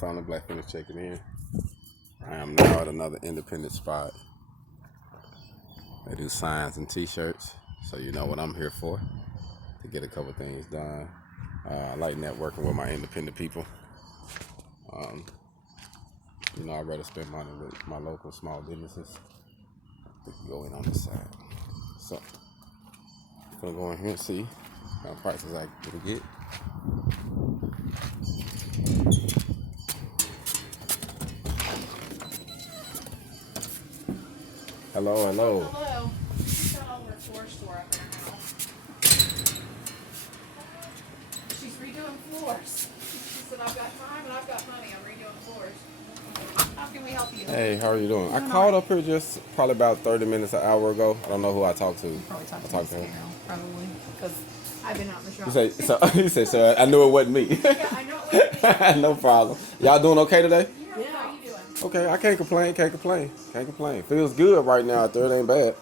Family Black Finish checking in. I am now at another independent spot. They do signs and t-shirts, so you know what I'm here for, to get a couple things done. I like networking with my independent people. I'd rather spend money with my local small businesses. We can go in on the side. So, I'm gonna go in here and see what prices I can get. Hello. Hello. She's got all her floor store up in her house. She's redoing floors. She said, I've got time and I've got money. I'm redoing floors. How can we help you? Hey, how are you doing? I called up here just probably about 30 minutes, an hour ago. I don't know who I talked to. You probably talked to her. Miss Carol, probably, because I've been out in the shop. You say, so I knew it wasn't me. Yeah, I know it wasn't me. No problem. Y'all doing okay today? Yeah, how are you doing? Okay, I can't complain. Feels good right now out there. It ain't bad.